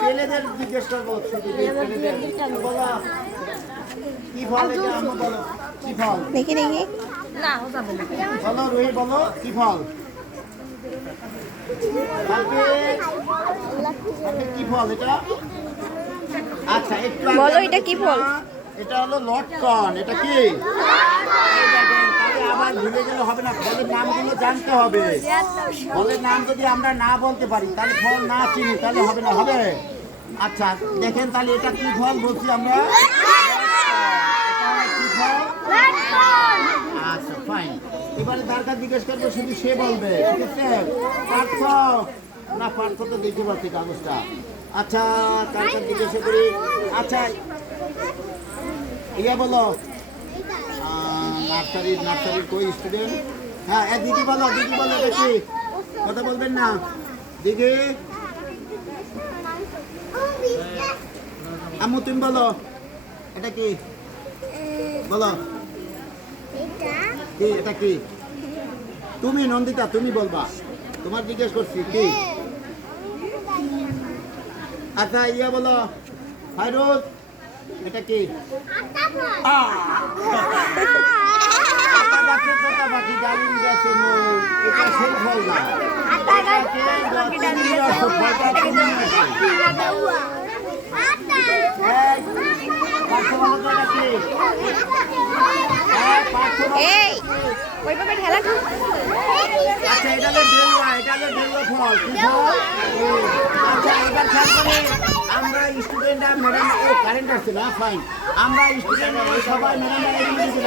ছেলেদের জিজ্ঞেস করবো বলো কি ফল এটা আম্মু বলো কি ফল দেখি দেখি বলো রুহি বলো কি ফল কি ফল এটা আচ্ছা একটু বলো এটা কি ফল এটা হলো লটকন এটা কি আবার ভুলে গেলে হবে না ফলের নামগুলো জানতে হবে ফলের নাম যদি আমরা না বলতে পারি তাহলে ফল না চিনি তাহলে হবে না হবে আচ্ছা দেখেন তাহলে এটা কি ফল বলছি আমরা কি ফল আচ্ছা ফাইন এবারে দরকার জিজ্ঞেস করবো শুধু সে বলবে ঠিক আছে পার্থ না পার্থ তো দেখতে পাচ্ছি কাগজটা আচ্ছা দরকার জিজ্ঞেস করি আচ্ছা ইয়া বলো নার্সারির কই স্টুডেন্ট হ্যাঁ দিদি বলো এটা কি কথা বলবেন না দিদি আম্মু তুমি বলো এটা কি বলো কি এটা কি তুমি নন্দিতা তুমি বলবা তোমার জিজ্ঞেস করছি কি আচ্ছা ইয়া বলো ফাইরুজ এটা কি এটা সেই ফল না আচ্ছা এটা হলো ফল আচ্ছা এবার আমরা স্টুডেন্টরা ম্যাডাম কারেন্ট আসছে না ফাইন আমরা স্টুডেন্ট সবাই ম্যাডাম